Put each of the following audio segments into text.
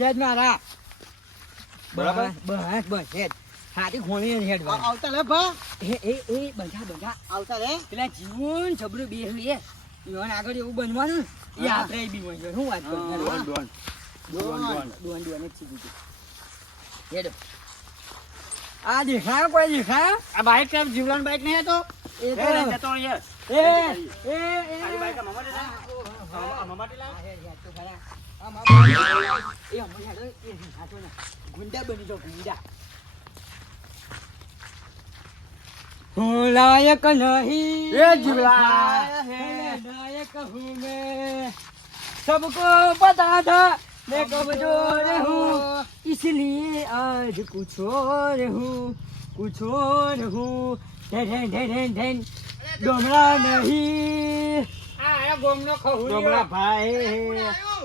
હેડ મારા બરાબર? બસ બસ હેડ. હાથી ખોણી હેડ આવતા લે ભા. એ એ એ બંધા બંધા. આવતા લે. પેલા જીવન જબરું બે હે. યોન આગળ એવું બનવાનું? એ. આપણે બી બનશે શું વાત કરું. Don Don. Don Don. Don એક સીધી હેડ. આ દેખાય કોઈ દેખાય? આ બાઈક કેમ જીવલાન બાઈક નહીં હતો? એ એ તો એ એ એ તારી બાઈક. હા, હેડ, હેડ, ગુંડા બની જાઓ, ગુંડા. હું લાયક નહીં એ જીવલા. मैं नायक हूँ मैं सबको बता था मैं कमजोर हूँ इसलिए आज कुछ और हूँ कुछ और हूँ ढेन ढेन ढेन ढेन डोमरा नहीं આ ગોમનો ખહુરી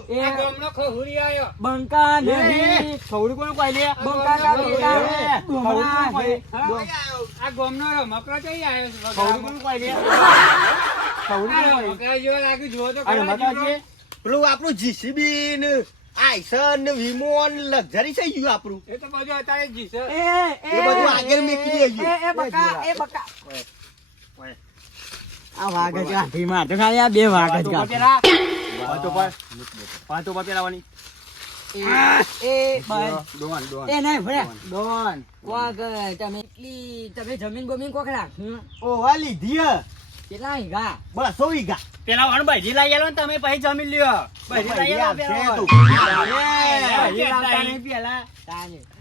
એ ગોમનો ખહુરી આયો. બંકા આ ગોમનો રમકડો જઈ આયો ખવડી તો પેલું આપણું જીસીબી ને આઈસન વિમોન લક્ઝરી થઈ ગયું આપણું. એ તો બધું અત્યારે જીસન એ બધું આગળ મેકી દે આ વાઘ જ કાઢી માર તો ખાલી આ બે વાઘ જ વાતો કાઢી. પર. વાતો પર પેલાવાની.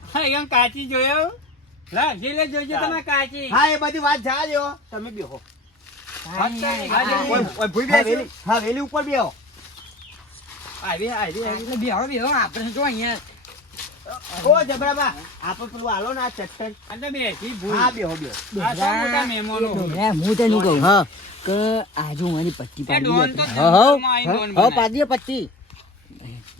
પછી કાચી જોયો. તમે કાચી. હા એ બધી વાત જા. તમે બેહો. હા, ઓય, ઓય, ભૂઈ બેસી. હવેલી. હા વેલી ઉપર બેહો. આવી આવી એટલે બેહો બેહો. આપણે જો અહીંયા? ઓ જબરાબા. આપણે પેલું આલો ને આ ચટ્ટન અને બેસી હા બેહો બેહો. આ તો મોટા મહેમાનો. ડોમરા, હું તને કહું. હા. કે આજુ મારી પટ્ટી પાડી હા. પાડીએ પટ્ટી.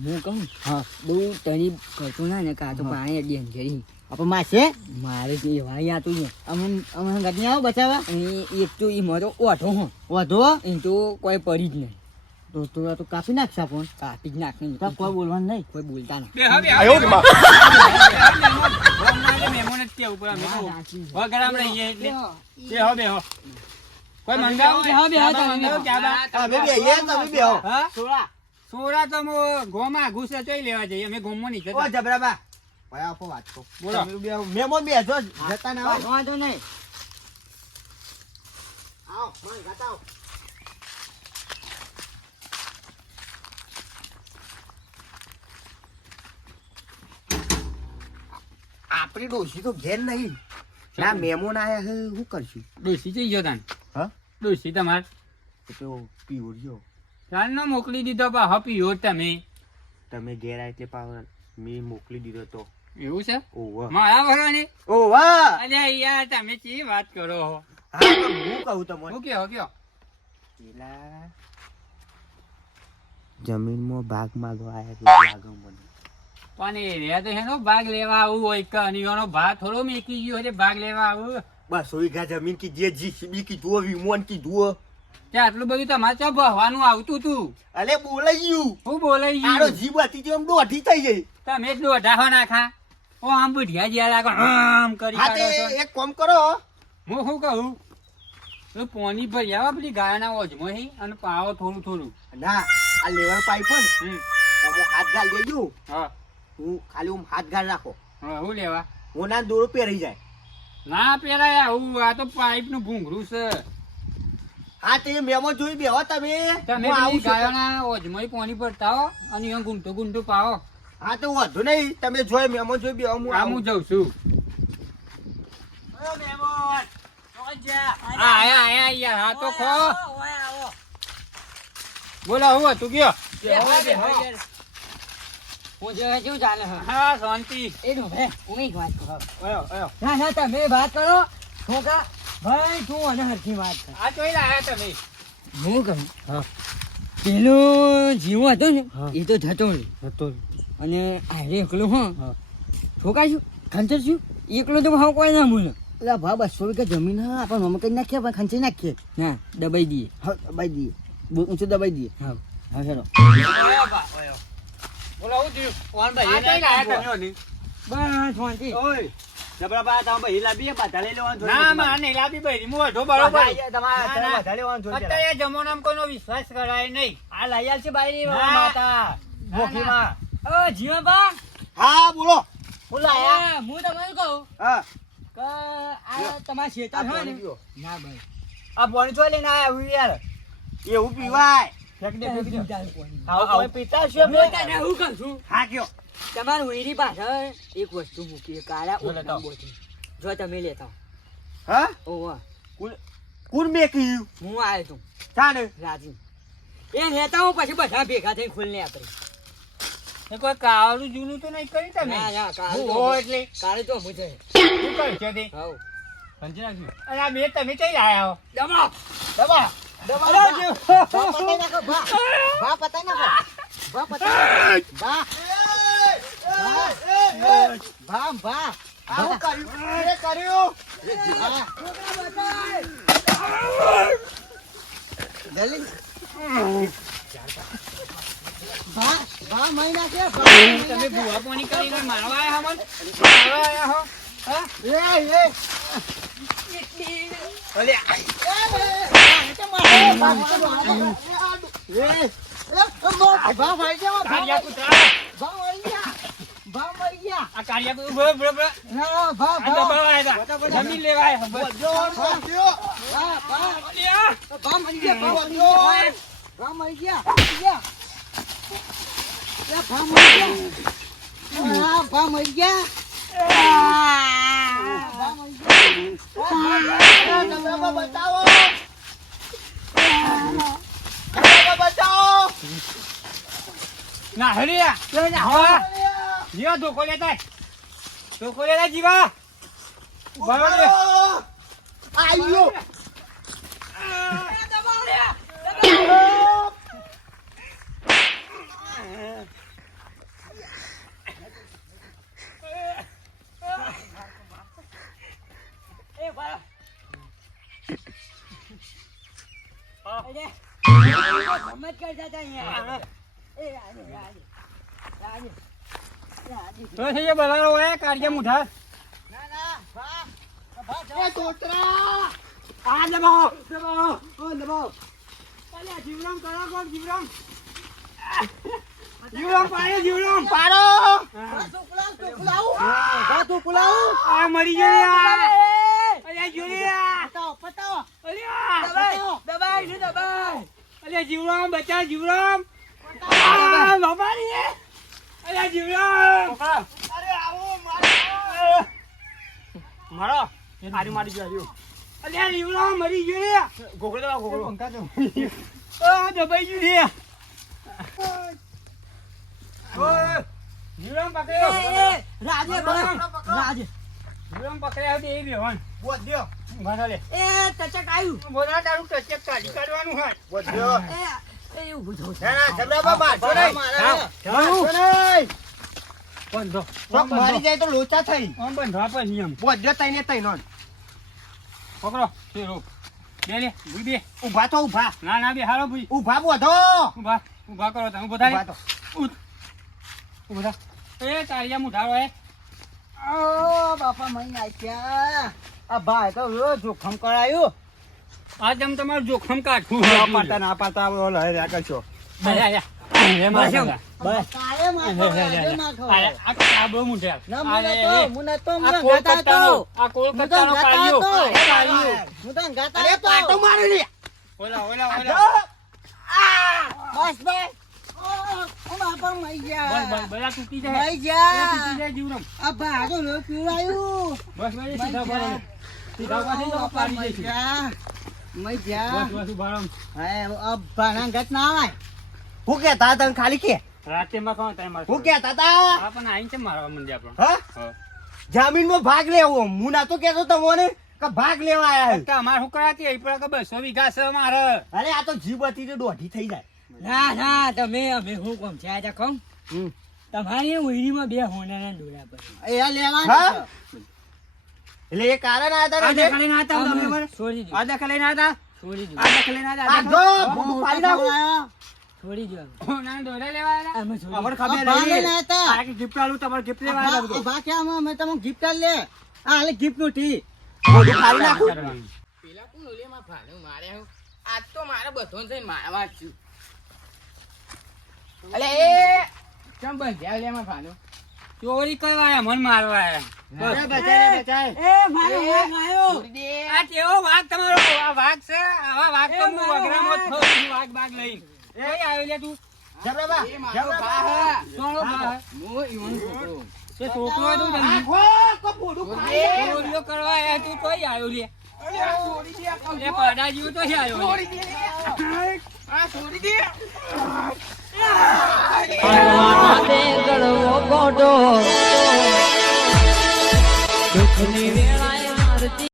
હું કહું હા. બહુ તની કરતો ના ને કાં તો પાણી ડેન્જરી આપણે માસે? મારે તો એવા યા તું અમન અમન ગતિ આવો બચાવા અને એક તો એ મારો ઓઢો હું. વધો એ તો કોઈ પડી જ નહીં. તો તો આ તો કાપી નાખશે ફોન કાપી જ નાખ તો કોઈ બોલવાનું નહીં. કોઈ બોલતા નહીં. અમે તો ગોમાં ઘૂસે ચોઈ લેવા જઈએ અમે ગોમમાં નહીં. જબરાબા. આપો વાત બોલો. મેમો જતા ના આવો વાંધો નહીં. આવો મને બતાવો આપણી ડોશી તો ઘેર નહીં. ના મેમોન આયા હે શું કરશું? ડોસી જઈ ગયો તાન. હા? ડોસી તમાર? એ જો પીવડ્યો ચાલનો મોકલી દીધો પા હો તમે. તમે ઘેર આ એટલે પાવર મેં મોકલી દીધો તો. એવું છે? મારા ભરવાની ઓવા. અરે યાર તમે ચી વાત કરો હા હું કહું તમને. હું કયો કયો? પેલા જમીનમાં ભાગ માંગવા આયા લાગે મને. પણ એ રહ્યા તો એનો ભાગ લેવા આવું હોય કે અને ભાગ થોડો મેકી ગયો છે ભાગ લેવા આવું. બસ વીઘા જમીન કી જે જીસીબી કીધું વિમોન કીધું ત્યાં આટલું બધું તમારે ચો ભરવાનું આવતું તું? અલે બોલાઈ ગયું. હું બોલાઈ ગયું. ગયું જીભ હતી જેમ એમ દોઢી થઈ ગઈ. તમે જ દોઢાહો નાખા. ઓ આમ બુઢિયા જ્યાં લાગો આમ કરી કાઢો. એક કોમ કરો. હું શું કહું? તો પોની ભરી આવો પેલી ગાયના ઓજમાં હી અને પાવો થોડું થોડું. ના આ લેવર પાઇપ ને હમ. હાથ ગાલ દેજો હા. હું ખાલી હું હાથ ગાલ રાખો. હા હું લેવા. હું ના દોરો પહેરી જાય. ના પહેરાય આવું આ તો પાઇપનું ભૂંગરું છે. હા તે મેમો જોઈ બેહો તમે. તમે આવું ગાયોના ઓજમાં પોની ભરતા હો અને અહીંયા ગુંટો ગુંટો પાવો. હા તો વાંધો નહીં. તમે જોઈ મેમો જોઈ બેહો હું આ હું જઉં છું. બોલા આયા આયા યાર હા તો ખો. બોલો હું હતું? કયો હું જો શું ચાલે? હા શાંતિ. એ ડોહે હું એક વાત આયો ના ના તમે વાત કરો. છોકરા ભાઈ તું અને હરખી વાત કર. આ જોઈ લાયા તમે? હું કહું? પેલું જીવો હતો ને હા. એ તો જતો નહીં. હતો અને આરે એકલો હા. હા. ઠોકા શું ખંચર શું એકલો તો ભાવ કોઈ ના બોલે એટલે ભાવ બસો વીઘા જમીન હા આપણે મમ્મી કઈ નાખીએ પણ ખંચી નાખીએ. ના દબાઈ દઈએ. હા દબાઈ દઈએ. બહુ ઊંચું દબાઈ દઈએ. હા. હા ચલો. બોલો હું થયું? આ ભાઈ કઈ લાયા તમે? ઓની? બસ શાંતિ ઓય જબરા બા તમે ભાઈ લાવી બધા લઈ લેવાનું ના તમારે. નહીં લાવી ભાઈ હું અઢો બરોબર તમારે. લેવાનું અત્યારે જમાનામાં કોઈનો વિશ્વાસ કરાય નહીં. આ લઈ આલ છે બાઈ. માતા. મોખીમાં. ઓ જીવનભા હા બોલો. હું. લાયા હું તમને કહું? હા. કે આ તમારા શેતર પાણી ને. ના ભાઈ. આ પાણી ચોય લઈને આયા હું યાર. એવું પીવાય. ફેંક દે ફેંક દે આવું કોઈ પીતા છો હું તને હું કહું છું? હા કયો. તમારું ઉઈરી પાછળ એક વસ્તુ મૂકી કાળા બોલો તો. ઓટના બોટલ. જો તમે લેતા હા? ઓવા કોણ મેક્યું? હું આવ્યો તું. ચાલે રાજી. એ લેતા હું પછી બધા ભેગા થઈને ખુલને આપણે. કોઈ કાળું જૂનું તો નહીં કરી તમે? હું હો એટલે કાળું તો હું છે. શું કર્યું છે તે? સમજી નાખજો. અને આ બે તમે કઈ લાયા હો? દબા દબા ભા ભા. કર્યું. કર્યું જલ્દી ભા ભા મહિના છે ભા તમે ભૂવા પોણી કરીને મારવા આયા હો મારવા આયા હો હા? એ એ અલે કાળિયા કૂતરા. આ કાળિયા કૂતરા. હો, બસ. અલ્યા. બતાવો બતાવો ના, હરિયા. હા. જીવા ધોકો લેતા. ધોકો લેતા જીવા બરાબર. આયો તો જાય બગાડો હોય, કાળિયા મુઠા. એ તોતરા આ દબાવો દબાવો ઓ દબાવો અલ્યા, જીવરામ કરો કોણ, જીવરામ. જીવરામ પાડ્યો, જીવરામ. પાડો આ મરી ગયો યાર. અલ્યા, જોડિયા. અલ્યા. અલ્યા, જીવરામ, બચા, જીવરામ. આ, બાપા જીવરામ. અરે આવો મારો મારો આરી મારી ગયો આર્યો. જીવરામ મરી ગયો રે. ગોગળો દબાવો ગોગળો આ, દબાઈ ગયું રે. ઓય, જીવરામ પકડ્યો. જીવરામ પકડ્યા હતી એ બેવાન. બોલ દ્યો ઊભા થા લે. બોલા તારું ટચક કાઢી કાઢવાનું હોય. બોલ દ્યો મારી જાય તો લોચા થઈ આમ બંધો આપે નિયમ. દ્યો તઈને તઈનો પકડો. તે રોક. બે લે, ભૂઈ બે. ઊભા તો ઊભા ના ના બે હારો ભૂઈ. ઊભા બોધો ઊભા ઊભા કરો તમે બધા ઊભા તો ઊભા. એ તારિયા કરાયું ઓલો હે બસ એમ. કાકા. આયા, આ એ, તો, જોખમ તો, આ મુના તમારું જોખમ હતો. આ પાતા ના પાતા. કાળિયો. હું તો ગાતા અરે હતો. પાટો મારે રે ઓલા, ઓલા, ઓલા. બસ બસ. મરી. મરી મરી મરી. હે હું તને ખાલી કે રાતે માં કોણ હું તા મારવા? હા હા. ભાગ લેવો હું ના તો કેતો તમને કે ભાગ લેવા આયા હે. તો અમારે શું કરાતી એ કે વીઘા છે મારે અરે આ તો જીભ હતી તો દોઢી થઈ જાય ના ના તમે અમે હું કોમ છે આજે કોમ. તમારી ઉહીરીમાં બે હોનાના ડોળા પર એ હા? લેવાના એટલે એ કારણ આયા હતા આ ને દખલે ના હતા તમે મને? છોડી દો. આ દખલે ના હતા? છોડી દો. આ દખલે ના હતા? આ જો, બૂમ પાડી નાખું. છોડી દો ના દોરા લેવા આયા? અમે છોડી અમને ખબર નહીં. લઈને આયા આ કે ગિફ્ટ આલું તમારે ગિફ્ટ લેવા આ આવ્યા બધું. બા કે આમાં મેં તમને ગિફ્ટ આલ લે. આ હાલે ગિફ્ટનું ટી બધું ખાઈ નાખું. પેલા કોણ ઓલીમાં ભાનું મારે હું. આજ તો મારે બધો થઈને મારવા જ છું અલે એ કેમ બંધ્યા ઓલીમાં ભાનું ચોરી કરવા આયા, મન મારવા આયા. એ બચાય બચાય. એ મારો વાઘ આયો આ કેવો વાઘ તમારો? આ વાઘ છે આવા વાઘ તો એ હું મારો વગડામાં જ વાઘ. છું, વાઘ બાઘ લઈને. કઈ આવ્યો લે તું? જબરાબા, એ મારો જબરાબા. ભા હે. હું. ઈવોનો છોકરો. તે આવ્યો ગળવો ગોડો દુઃખની વેળા